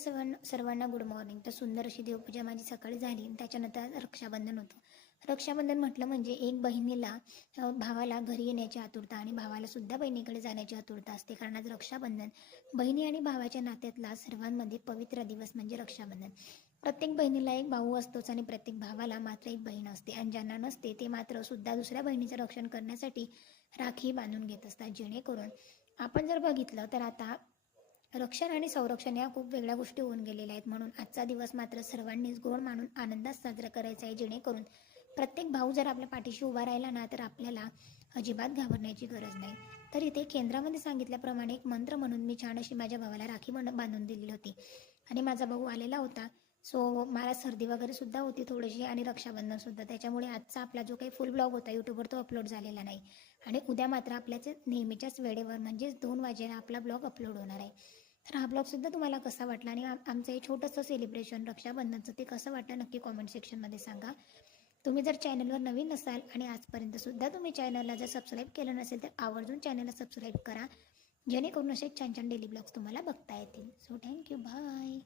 सर्वांना good morning. तर सुंदर अशी देवपूजा माझी सकाळी झाली. त्याच्यानंतर रक्षाबंधन होतं. रक्षाबंधन म्हटलं म्हणजे एक बहिणीला भावाला घरी येण्याची आतुरता आणि भावाला सुद्धा बहिणीकडे जाण्याची आतुरता असते. कारण आज रक्षाबंधन बहिणी आणि भावाच्या नात्यातला सर्वांमध्ये पवित्र दिवस म्हणजे रक्षाबंधन. प्रत्येक बहिणीला एक भाऊ असतोच आणि प्रत्येक भावाला मात्र एक बहीण असते. आणि ज्यांना नसते ते मात्र सुद्धा दुसऱ्या बहिणीचं रक्षण करण्यासाठी राखी बांधून घेत असतात. जेणेकरून आपण जर बघितलं तर आता रक्षण आणि संरक्षण या खूप वेगळ्या गोष्टी होऊन गेलेल्या आहेत. म्हणून आजचा दिवस मात्र सर्वांनीच गोड मानून आनंदात साजरा करायचा आहे. जेणेकरून प्रत्येक भाऊ जर आपल्या पाठीशी उभा राहिला ना तर आपल्याला अजिबात घाबरण्याची गरज नाही. तर इथे केंद्रामध्ये सांगितल्याप्रमाणे एक मंत्र म्हणून मी छान अशी माझ्या भावाला राखी बांधून दिलेली होती. आणि माझा भाऊ आलेला होता. सो मला सर्दी वगैरे सुद्धा होती थोडीशी आणि रक्षाबंधन सुद्धा. त्याच्यामुळे आजचा आपला जो काही फुल ब्लॉग होता यूट्यूबवर तो अपलोड झालेला नाही. आणि उद्या मात्र आपल्याच नेहमीच्याच वेळेवर म्हणजेच 2 वाजेला आपला ब्लॉग अपलोड होणार आहे. तर हा ब्लॉगसुद्धा तुम्हाला कसा वाटला आणि आमचं हे छोटंसं सेलिब्रेशन रक्षाबंधनचं ते कसं वाटतं नक्की कॉमेंट सेक्शनमध्ये सांगा. तुम्ही जर चॅनलवर नवीन असाल आणि आजपर्यंतसुद्धा तुम्ही चॅनलला जर सबस्क्राईब केलं नसेल तर आवर्जून चॅनलला सबस्क्राईब करा. जेणेकरून असे छान छान डेली ब्लॉग्स तुम्हाला बघता येतील. So thank you. बाय.